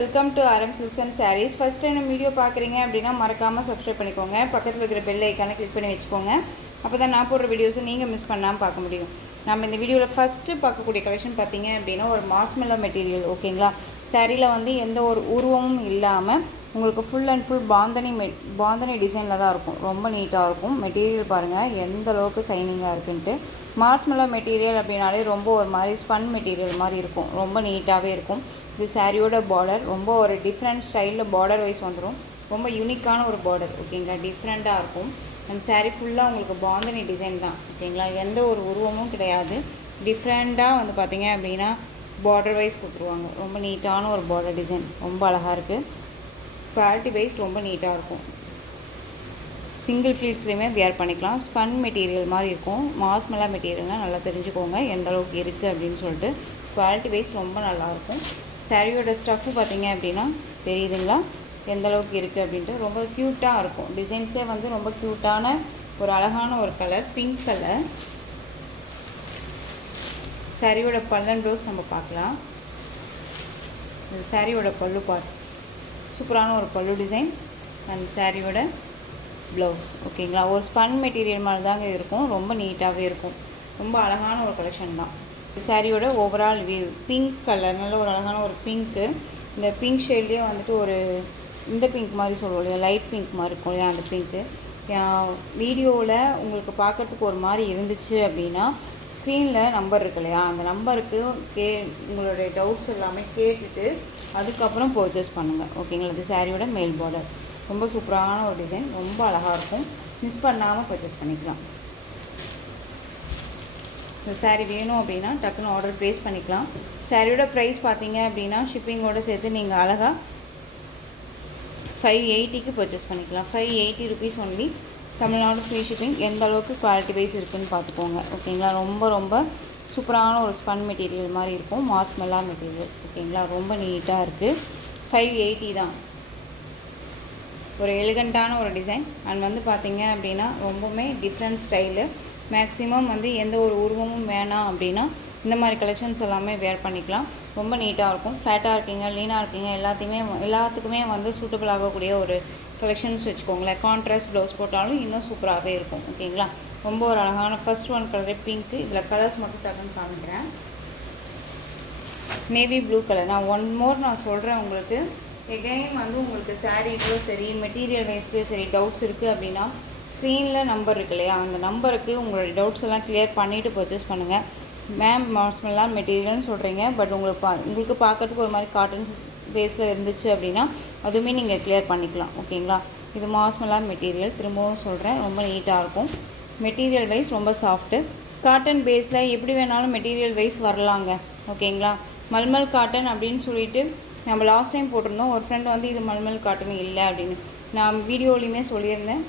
Welcome to RM Silks and Sarees. First time video பார்க்குறீங்க அப்படின்னா மறக்காமல் சப்ஸ்கிரைப் பண்ணிக்கோங்க. பக்கத்தில் இருக்கிற பெல் ஐக்கானை கிளிக் பண்ணி வச்சுக்கோங்க. அப்போ தான் நான் போடுற வீடியோஸை நீங்கள் மிஸ் பண்ணாமல் பார்க்க முடியும். நம்ம இந்த வீடியோவில் ஃபஸ்ட்டு பார்க்கக்கூடிய கலெக்ஷன் பார்த்தீங்க அப்படின்னா ஒரு மார்ஷ்மெல்லோ மெட்டீரியல். ஓகேங்களா, சாரியில் வந்து எந்த ஒரு உருவமும் இல்லாமல் உங்களுக்கு ஃபுல் அண்ட் ஃபுல் பாந்தனி டிசைனில் தான் இருக்கும். ரொம்ப நீட்டாக இருக்கும். மெட்டீரியல் பாருங்கள் எந்த அளவுக்கு சைனிங்காக இருக்குன்ட்டு. மார்ஷ்மெல்லோ மெட்டீரியல் அப்படின்னாலே ரொம்ப ஒரு மாதிரி ஸ்பன் மெட்டீரியல் மாதிரி இருக்கும். ரொம்ப நீட்டாகவே இருக்கும். இது சாரியோட பார்டர் ரொம்ப ஒரு டிஃப்ரெண்ட் ஸ்டைலில் பார்டர் வைஸ் வந்துடும். ரொம்ப யூனிக்கான ஒரு பார்டர். ஓகேங்களா, டிஃப்ரெண்ட்டாக இருக்கும். அந்த சாரீ ஃபுல்லாக உங்களுக்கு பாந்தனி டிசைன் தான். ஓகேங்களா, எந்த ஒரு உருவமும் கிடையாது. டிஃப்ரெண்ட்டாக வந்து பார்த்திங்க அப்படின்னா பார்டர் வைஸ் கொடுத்துருவாங்க. ரொம்ப நீட்டான ஒரு பார்டர் டிசைன். ரொம்ப அழகாக இருக்குது. குவாலிட்டி வைஸ் ரொம்ப நீட்டாக இருக்கும். சிங்கிள் ஃப்ளீட்ஸ்லேயுமே வியர் பண்ணிக்கலாம். ஸ்பன் மெட்டீரியல் மாதிரி இருக்கும். மார்ஷ்மெல்லோ மெட்டீரியல்னால் நல்லா தெரிஞ்சுக்கோங்க எந்த அளவுக்கு இருக்குது அப்படின்னு சொல்லிட்டு. குவாலிட்டி வைஸ் ரொம்ப நல்லாயிருக்கும். சாரியோட ஸ்டஃப்பு பார்த்திங்க அப்படின்னா தெரியுதுங்களா எந்த அளவுக்கு இருக்குது அப்படின்ட்டு. ரொம்ப க்யூட்டாக இருக்கும். டிசைன்ஸே வந்து ரொம்ப க்யூட்டான ஒரு அழகான ஒரு கலர், பிங்க் கலர். சாரியோட பல்லன் ப்ளவுஸ் நம்ம பார்க்கலாம். இந்த சாரியோட பல்லு சூப்பரான ஒரு பல்லு டிசைன் அண்ட் சாரியோட ப்ளவுஸ். ஓகேங்களா, ஒரு ஸ்பன் மெட்டீரியல் மாதிரி தாங்க இருக்கும். ரொம்ப நீட்டாகவே இருக்கும். ரொம்ப அழகான ஒரு கலெக்ஷன் தான். சாரியோட ஓவரால் வியூ பிங்க் கலர், நல்ல ஒரு அழகான ஒரு பிங்க்கு. இந்த பிங்க் ஷேட்லேயே வந்துட்டு ஒரு இந்த பிங்க் மாதிரி சொல்லுவோம் இல்லையா, லைட் பிங்க் மாதிரி இருக்கும் இல்லையா, அந்த பிங்க்கு. வீடியோவில் உங்களுக்கு பார்க்குறதுக்கு ஒரு மாதிரி இருந்துச்சு அப்படின்னா ஸ்க்ரீனில் நம்பர் இருக்கு இல்லையா, அந்த நம்பருக்கு உங்களுடைய டவுட்ஸ் எல்லாமே கேட்டுட்டு அதுக்கப்புறம் பர்ச்சேஸ் பண்ணுங்கள். ஓகேங்களா, இது சாரியோட மேல் பார்டர். ரொம்ப சூப்பரான ஒரு டிசைன். ரொம்ப அழகாக இருக்கும். மிஸ் பண்ணாமல் பர்ச்சேஸ் பண்ணிக்கலாம். இந்த சாரீ வேணும் அப்படின்னா டக்குன்னு ஆர்டர் ப்ளேஸ் பண்ணிக்கலாம். சாரியோட ப்ரைஸ் பார்த்தீங்க அப்படின்னா ஷிப்பிங்கோடு சேர்த்து நீங்கள் அழகாக 580க்கு பர்ச்சேஸ் பண்ணிக்கலாம். 580 rupees only. Tamil Nadu free shipping. எந்த அளவுக்கு குவாலிட்டி வைஸ் இருக்குதுன்னு பார்த்துக்கோங்க. ஓகேங்களா, ரொம்ப ரொம்ப சூப்பரான ஒரு ஸ்பன் மெட்டீரியல் மாதிரி இருக்கும். Marshmallow material. ஓகேங்களா, ரொம்ப நீட்டாக இருக்குது. 580 தான். ஒரு எலிகண்ட்டான ஒரு டிசைன் அண்ட் வந்து பார்த்திங்க அப்படின்னா ரொம்பவுமே டிஃப்ரெண்ட் ஸ்டைலு. மேக்ஸிமம் வந்து எந்த ஒரு உருவமும் வேணாம் அப்படின்னா இந்த மாதிரி கலெக்ஷன்ஸ் எல்லாமே வேர் பண்ணிக்கலாம். ரொம்ப நீட்டாக இருக்கும். ஃபேட்டாக இருக்கீங்க, லீனாக இருக்கீங்க, எல்லாத்துக்குமே வந்து சூட்டபிள் ஆகக்கூடிய ஒரு கலெக்ஷன்ஸ் வச்சுக்கோங்களேன். கான்ட்ராஸ்ட் ப்ளவுஸ் போட்டாலும் இன்னும் சூப்பராகவே இருக்கும். ஓகேங்களா, ரொம்ப ஒரு அழகான ஃபர்ஸ்ட் ஒன் கலர் பிங்க்கு. இதில் கலர்ஸ் மட்டும் டக்குன்னு காமிக்கிறேன். Navy blue colour. நான் ஒன் மோர் நான் சொல்கிறேன் உங்களுக்கு. எகைன் வந்து உங்களுக்கு சாரீக்கும் சரி மெட்டீரியல் வைஸ்க்கும் சரி டவுட்ஸ் இருக்குது அப்படின்னா ஸ்க்ரீனில் நம்பர் இருக்கு இல்லையா, அந்த நம்பருக்கு உங்களுடைய டவுட்ஸ் எல்லாம் கிளியர் பண்ணிவிட்டு பர்ச்சேஸ் பண்ணுங்கள். மேம் மார்ஷ்மெல்லோ மெட்டீரியல்னு சொல்கிறீங்க, பட் உங்களுக்கு பார்க்குறதுக்கு ஒரு மாதிரி காட்டன் பேஸில் இருந்துச்சு அப்படின்னா அதுவுமே நீங்கள் கிளியர் பண்ணிக்கலாம். ஓகேங்களா, இது மார்ஷ்மெல்லோ மெட்டீரியல். திரும்பவும் சொல்கிறேன், ரொம்ப நீட்டாக இருக்கும். மெட்டீரியல் வைஸ் ரொம்ப சாஃப்ட்டு. காட்டன் பேஸில் எப்படி வேணாலும் மெட்டீரியல் வைஸ் வரலாங்க. ஓகேங்களா, மல்மல் காட்டன் அப்படின்னு சொல்லிட்டு நம்ம லாஸ்ட் டைம் போட்டிருந்தோம். ஒரு ஃப்ரெண்ட் வந்து இது மல்மல் காட்டன் இல்லை அப்படின்னு நான் வீடியோலையுமே சொல்லியிருந்தேன்.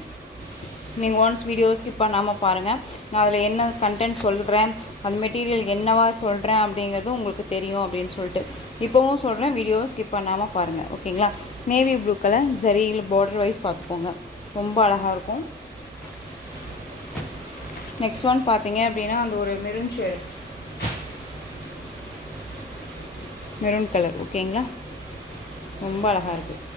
நீங்கள் ஒன்ஸ் வீடியோ ஸ்கிப் பண்ணாமல் பாருங்கள். நான் அதில் என்ன கண்டென்ட் சொல்கிறேன், அது மெட்டீரியல் என்னவா சொல்கிறேன் அப்படிங்கிறது உங்களுக்கு தெரியும் அப்படின்னு சொல்லிட்டு இப்போவும் சொல்கிறேன். வீடியோவை ஸ்கிப் பண்ணாமல் பாருங்கள். ஓகேங்களா, நேவி ப்ளூ கலர் ஜரியில் பார்டர் வைஸ் பார்த்துக்கோங்க. ரொம்ப அழகாக இருக்கும். நெக்ஸ்ட் ஒன் பார்த்தீங்க அப்படின்னா அந்த ஒரு மெரூன் ஷேட், மெரூன் கலர். ஓகேங்களா, ரொம்ப அழகாக இருக்குது.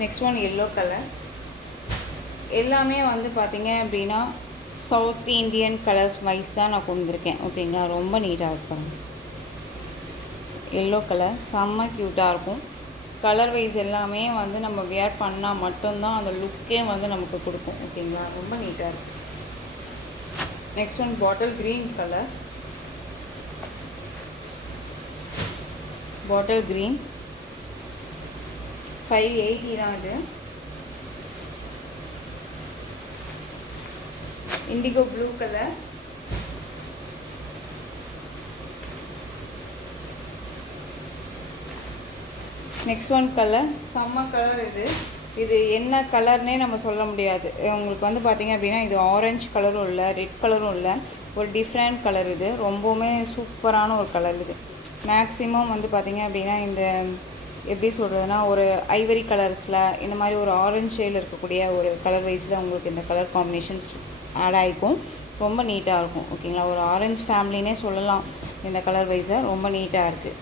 Next one yellow colour. எல்லாமே வந்து பார்த்திங்க அப்படின்னா சவுத் இண்டியன் கலர்ஸ் வைஸ் தான் நான் கொண்டு வந்திருக்கேன். ஓகேங்களா, ரொம்ப நீட்டாக இருக்கும். எல்லோ கலர் செம்ம க்யூட்டாக இருக்கும். கலர் வைஸ் எல்லாமே வந்து நம்ம வியர் பண்ணால் மட்டும்தான் அந்த லுக்கே வந்து நமக்கு கொடுக்கும். ஓகேங்களா, ரொம்ப நீட்டாக இருக்கும். Next one bottle green colour. Bottle green 580 தான் இது. Indigo blue colour. Next one colour செம்ம கலர். இது என்ன கலர்னே நம்ம சொல்ல முடியாது. உங்களுக்கு வந்து பார்த்திங்க அப்படின்னா இது ஆரஞ்சு கலரும் இல்லை, ரெட் கலரும் இல்லை, ஒரு டிஃப்ரெண்ட் கலர். இது ரொம்பவுமே சூப்பரான ஒரு கலர். இது மேக்ஸிமம் வந்து பார்த்திங்க அப்படின்னா இந்த எப்படி சொல்கிறதுனா ஒரு ஐவரி கலர்ஸில் இந்த மாதிரி ஒரு ஆரஞ்சு ஷேடில் இருக்கக்கூடிய ஒரு கலர் வைஸில் உங்களுக்கு இந்த கலர் காம்பினேஷன்ஸ் ஆட் ஆகிக்கும். ரொம்ப நீட்டாக இருக்கும். ஓகேங்களா, ஒரு ஆரஞ்சு ஃபேமிலினே சொல்லலாம். இந்த கலர் வைஸாக ரொம்ப நீட்டாக இருக்குது.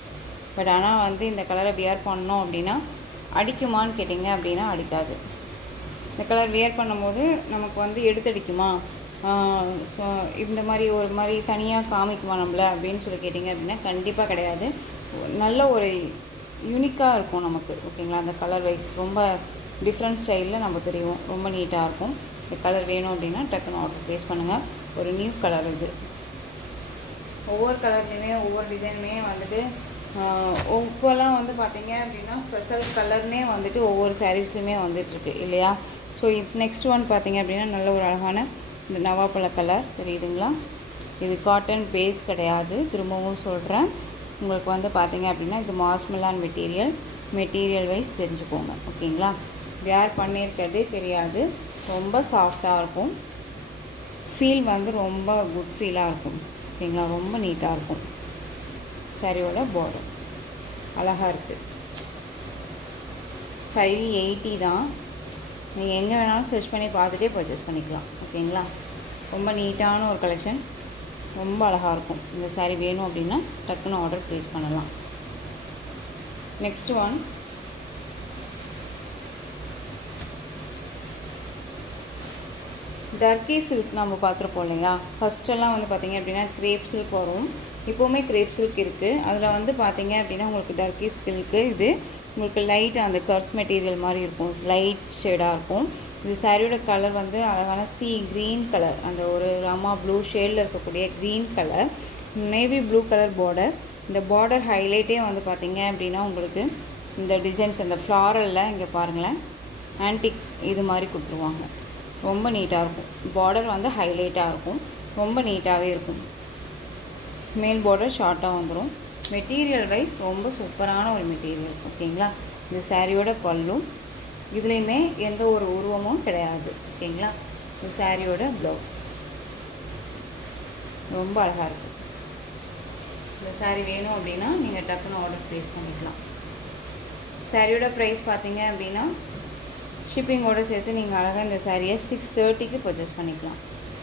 பட் ஆனால் வந்து இந்த கலரை வியர் பண்ணோம் அப்படின்னா அடிக்குமான்னு கேட்டிங்க அப்படின்னா அடிக்காது. இந்த கலர் வியர் பண்ணும்போது நமக்கு வந்து எடுத்தடிக்குமா, ஸோ இந்த மாதிரி ஒரு மாதிரி தனியாக காமிக்குமா நம்மள அப்படின்னு சொல்லி கேட்டிங்க அப்படின்னா கண்டிப்பாக கிடையாது. நல்ல ஒரு யூனிக்காக இருக்கும் நமக்கு. ஓகேங்களா, அந்த கலர் வைஸ் ரொம்ப டிஃப்ரெண்ட் ஸ்டைலில் நம்ம தெரியும். ரொம்ப நீட்டாக இருக்கும். இந்த கலர் வேணும் அப்படின்னா டக்குன்னு ஆர்டர் ப்ளேஸ் பண்ணுங்கள். ஒரு நியூ கலர் இது. ஒவ்வொரு கலர்லேயுமே ஒவ்வொரு டிசைனுமே வந்துட்டு இப்போல்லாம் வந்து பார்த்திங்க அப்படின்னா ஸ்பெஷல் கலர்னே வந்துட்டு ஒவ்வொரு சாரீஸ்லையுமே வந்துட்டுருக்கு இல்லையா. ஸோ இது நெக்ஸ்ட் ஒன் பார்த்திங்க அப்படின்னா நல்ல ஒரு அழகான இந்த நவாப்பழ கலர் தெரியுதுங்களா. இது காட்டன் பேஸ் கிடையாது, திரும்பவும் சொல்கிறேன். உங்களுக்கு வந்து பார்த்திங்க அப்படின்னா இது மாஸ்மெலான் மெட்டீரியல் வைஸ் தெரிஞ்சுக்கோங்க. ஓகேங்களா, வேர் பண்ணியிருக்கிறதே தெரியாது. ரொம்ப சாஃப்டாக இருக்கும். ஃபீல் வந்து ரொம்ப குட் ஃபீலாக இருக்கும். ஓகேங்களா, ரொம்ப நீட்டாக இருக்கும். சாரியோட பார்டர் அழகாக இருக்குது. 580 தான். நீங்கள் எங்கே வேணாலும் சர்ச் பண்ணி பார்த்துட்டே பர்ச்சேஸ் பண்ணிக்கலாம். ஓகேங்களா, ரொம்ப நீட்டான ஒரு கலெக்ஷன், ரொம்ப அழகாக இருக்கும். இந்த சாரீ வேணும் அப்படின்னா டக்குன்னு ஆர்டர் ப்ளேஸ் பண்ணலாம். நெக்ஸ்ட் ஒன் டர்க்கி சில்க் நம்ம பார்த்துருப்போம் இல்லைங்களா. ஃபஸ்ட்டெல்லாம் வந்து பார்த்திங்க அப்படின்னா க்ரேப் சில்க் வரும். இப்போவுமே க்ரேப் சில்க் இருக்குது. அதில் வந்து பார்த்திங்க அப்படின்னா உங்களுக்கு டர்க்கி சில்க்கு இது உங்களுக்கு லைட் அந்த கர்ஸ் மெட்டீரியல் மாதிரி இருக்கும், லைட் ஷேடாக இருக்கும். இது சாரியோட கலர் வந்து அழகான க்ரீன் கலர், அந்த ஒரு ராமா ப்ளூ ஷேடில் இருக்கக்கூடிய green colour, navy blue colour border. இந்த பார்டர் ஹைலைட்டே வந்து பார்த்திங்க அப்படின்னா உங்களுக்கு இந்த டிசைன்ஸ் அந்த ஃப்ளாரலில் இங்கே பாருங்களேன் ஆன்டிக் இது மாதிரி கொடுத்துருவாங்க. ரொம்ப நீட்டாக இருக்கும். பார்டர் வந்து ஹைலைட்டாக இருக்கும், ரொம்ப நீட்டாகவே இருக்கும். மேல் பார்டர் ஷார்ட்டாக வந்துடும். மெட்டீரியல் வைஸ் ரொம்ப சூப்பரான ஒரு மெட்டீரியல். ஓகேங்களா, இந்த சாரியோட பல்லும் இதுலேயுமே எந்த ஒரு உருவமும் கிடையாது. ஓகேங்களா, இந்த சாரியோட ப்ளவுஸ் ரொம்ப அழகாக இருக்குது. இந்த சாரீ வேணும் அப்படின்னா நீங்கள் டக்குன்னு ஆர்டர் ப்ளேஸ் பண்ணிக்கலாம். சாரியோட ப்ரைஸ் பார்த்தீங்க அப்படின்னா ஷிப்பிங்கோடு சேர்த்து நீங்கள் அழகாக இந்த சாரியை 630க்கு பர்ச்சேஸ் பண்ணிக்கலாம்.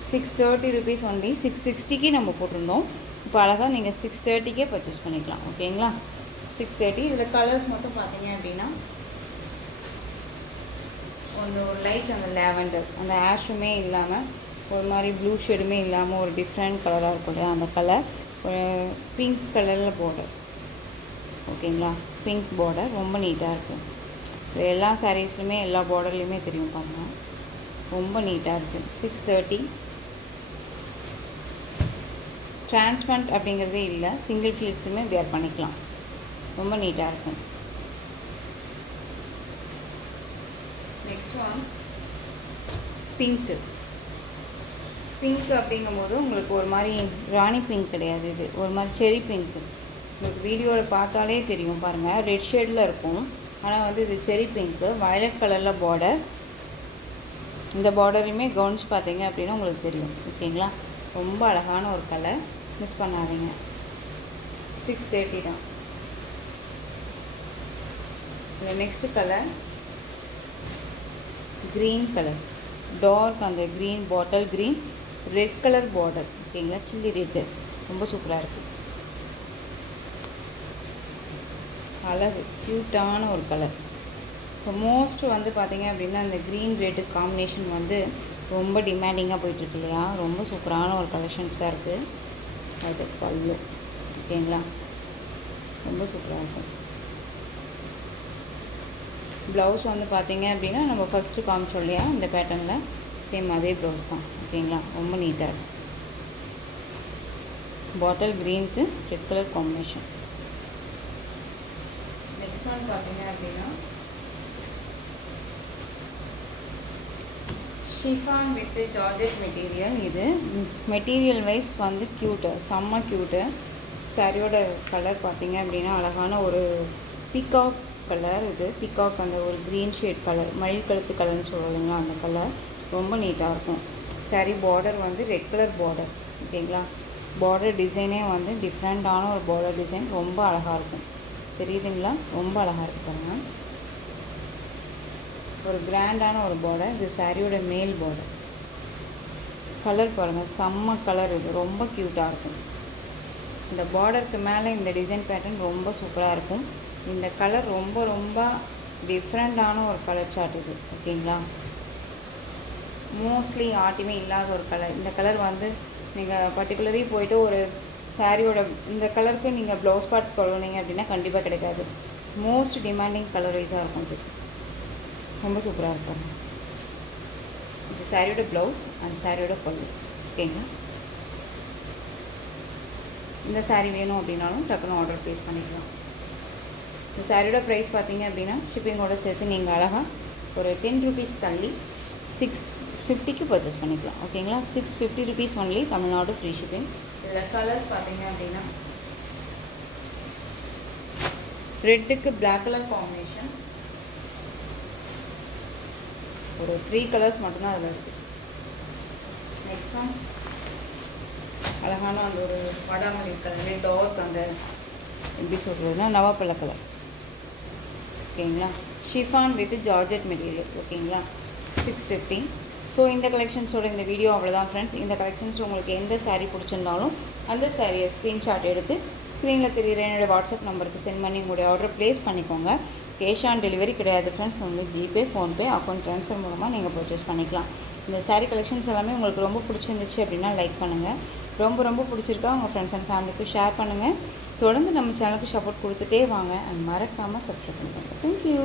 630 ருபீஸ் ஒன்லி. 660க்கு நம்ம போட்டிருந்தோம். இப்போ அழகாக நீங்கள் 630க்கே பர்ச்சேஸ் பண்ணிக்கலாம். ஓகேங்களா, 630. இதில் கலர்ஸ் மட்டும் பார்த்தீங்க அப்படின்னா ஒரு லைட் அந்த லேவெண்டர், அந்த ஆஷுமே இல்லாமல் ஒரு மாதிரி ப்ளூ ஷேடுமே இல்லாமல் ஒரு டிஃப்ரெண்ட் கலராக இருக்கும் இல்லையா, அந்த கலர். ஒரு பிங்க் கலரில் பார்டர். ஓகேங்களா, பிங்க் பார்டர் ரொம்ப நீட்டாக இருக்கும். இது எல்லா சாரீஸ்லையுமே எல்லா பார்டர்லேயுமே தெரியும் பாருங்கள், ரொம்ப நீட்டாக இருக்குது. 630. டிரான்ஸ்பரண்ட் அப்படிங்கிறதே இல்லை, சிங்கிள் ஃபில்ஸுமே வேர் பண்ணிக்கலாம். ரொம்ப நீட்டாக இருக்கும். Next one pink. அப்படிங்கும்போது உங்களுக்கு ஒரு மாதிரி ராணி பிங்க் கிடையாது, இது ஒரு மாதிரி செரி பிங்க்கு. உங்களுக்கு வீடியோவில் பார்த்தாலே தெரியும் பாருங்கள், ரெட் ஷேடில் இருக்கும். ஆனால் வந்து இது செரி பிங்க்கு, வயலட் கலரில் பார்டர். இந்த பார்டரையுமே கவுன்ஸ் பார்த்தீங்க அப்படின்னா உங்களுக்கு தெரியும். ஓகேங்களா, ரொம்ப அழகான ஒரு கலர், மிஸ் பண்ணாதீங்க. 630 தான். இந்த next colour green colour, dark அந்த green, bottle green, red colour border. ஓகேங்களா, சில்லி ரெட்டு, ரொம்ப சூப்பராக இருக்குது. அழகு, க்யூட்டான ஒரு கலர். இப்போ மோஸ்ட் வந்து பார்த்திங்க அப்படின்னா இந்த க்ரீன் ரெட்டு காம்பினேஷன் வந்து ரொம்ப டிமாண்டிங்காக போயிட்டுருக்கு இல்லையா. ரொம்ப சூப்பரான ஒரு கலெக்ஷன்ஸாக இருக்குது. அது பல்லு. ஓகேங்களா, ரொம்ப சூப்பராக இருக்கும். ப்ளவுஸ் வந்து பார்த்திங்க அப்படின்னா நம்ம ஃபஸ்ட்டு காமிச்சோம் இல்லையா இந்த பேட்டர்னில், சேம் அதே ப்ளவுஸ் தான். ஓகேங்களா, ரொம்ப நீட்டாக இருக்கும். பாட்டில் க்ரீனுக்கு red colour combination. Next one பார்த்திங்க அப்படின்னா ஷிஃபான் வித் ஜார்ஜெட் மெட்டீரியல். இது மெட்டீரியல் வைஸ் வந்து க்யூட்டு, செம்ம க்யூட்டு. சாரியோட கலர் பார்த்திங்க அப்படின்னா அழகான ஒரு பீகாக் கலர். இது பீகாக் அந்த ஒரு க்ரீன் ஷேட் கலர், மயில் கழுத்து கலர்னு சொல்லுவாங்க அந்த கலர், ரொம்ப நீட்டாக இருக்கும். சாரி பார்டர் வந்து ரெட் கலர் பார்டர். ஓகேங்களா, பார்டர் டிசைனே வந்து டிஃப்ரெண்ட்டான ஒரு பார்டர் டிசைன், ரொம்ப அழகாக இருக்கும். தெரியுதுங்களா, ரொம்ப அழகாக இருக்குது பாருங்கள். ஒரு கிராண்டான ஒரு பார்டர். இது சாரியோட மேல் பார்டர். கலர் பாருங்கள், செம்ம கலர். இது ரொம்ப க்யூட்டாக இருக்கும். இந்த பார்டருக்கு மேலே இந்த டிசைன் பேட்டர்ன் ரொம்ப சூப்பராக இருக்கும். இந்த கலர் ரொம்ப ரொம்ப டிஃப்ரெண்ட்டான ஒரு கலர் சார்ட் இது. ஓகேங்களா, மோஸ்ட்லி யார்ட்டையுமே இல்லாத ஒரு கலர். இந்த கலர் வந்து நீங்கள் பர்டிகுலரி போய்ட்டு ஒரு சாரியோட இந்த கலருக்கு நீங்கள் ப்ளவுஸ் பார்ட் கொள்ளுனீங்க அப்படின்னா கண்டிப்பாக கிடைக்காது. மோஸ்ட் டிமாண்டிங் கலர் வைஸாக இருக்கும். இது ரொம்ப சூப்பராக இருக்கும். இது சாரியோட ப்ளவுஸ் அண்ட் சாரியோட பல்லு. ஓகேங்களா, இந்த சாரீ வேணும் அப்படின்னாலும் டக்குன்னு ஆர்டர் ப்ளேஸ் பண்ணிக்கலாம். இந்த சாரியோட ப்ரைஸ் பார்த்தீங்க அப்படின்னா ஷிப்பிங்கோடு சேர்த்து நீங்கள் அழகாக ஒரு 10 rupees தள்ளி 650க்கு பர்ச்சேஸ் பண்ணிக்கலாம். ஓகேங்களா, 650 rupees only, Tamil Nadu free shipping. இதில் கலர்ஸ் பார்த்தீங்க அப்படின்னா ரெட்டுக்கு பிளாக் கலர் காம்பினேஷன், ஒரு 3 கலர்ஸ் மட்டும்தான் அதில் இருக்குது. நெக்ஸ்ட் ஒன் அழகான அந்த ஒரு வடாமல்லி கலர்லேயே டார்க் அந்த எப்படி சொல்கிறதுனா நவாப்பழ கலர். ஓகேங்களா, ஷிஃபான் வித் ஜார்ஜெட் மெட்டீரியல். ஓகேங்களா, 650. ஸோ இந்த கலெக்ஷன்ஸோட இந்த வீடியோ அவ்வளோதான் ஃப்ரெண்ட்ஸ். இந்த கலெக்ஷன்ஸ் உங்களுக்கு எந்த சாரீ பிடிச்சிருந்தாலும் அந்த சாரியை ஸ்க்ரீன்ஷாட் எடுத்து ஸ்க்ரீனில் தெரியுற என்னோடய வாட்ஸ்அப் நம்பருக்கு சென்ட் பண்ணி உங்களுடைய ஆர்டர் ப்ளேஸ் பண்ணிக்கோங்க. கேஷ் ஆன் டெலிவரி கிடையாது ஃப்ரெண்ட்ஸ். உங்களுக்கு ஜிபே, ஃபோன்பே, அக்கௌண்ட் ட்ரான்ஸ்ஃபர் மூலமாக நீங்கள் பர்ச்சேஸ் பண்ணிக்கலாம். இந்த சாரீ கலெக்ஷன்ஸ் எல்லாமே உங்களுக்கு ரொம்ப பிடிச்சிருந்துச்சு அப்படின்னா லைக் பண்ணுங்கள். ரொம்ப ரொம்ப பிடிச்சிருக்கா உங்கள் ஃப்ரெண்ட்ஸ் அண்ட் ஃபேமிலிக்கு ஷேர் பண்ணுங்கள். தொடர்ந்து நம்ம சேனலுக்கு சப்போர்ட் கொடுத்துட்டே வாங்க அண்ட் மறக்காமல் சப்ஸ்கிரைப் பண்ணுங்கள். தேங்க்யூ.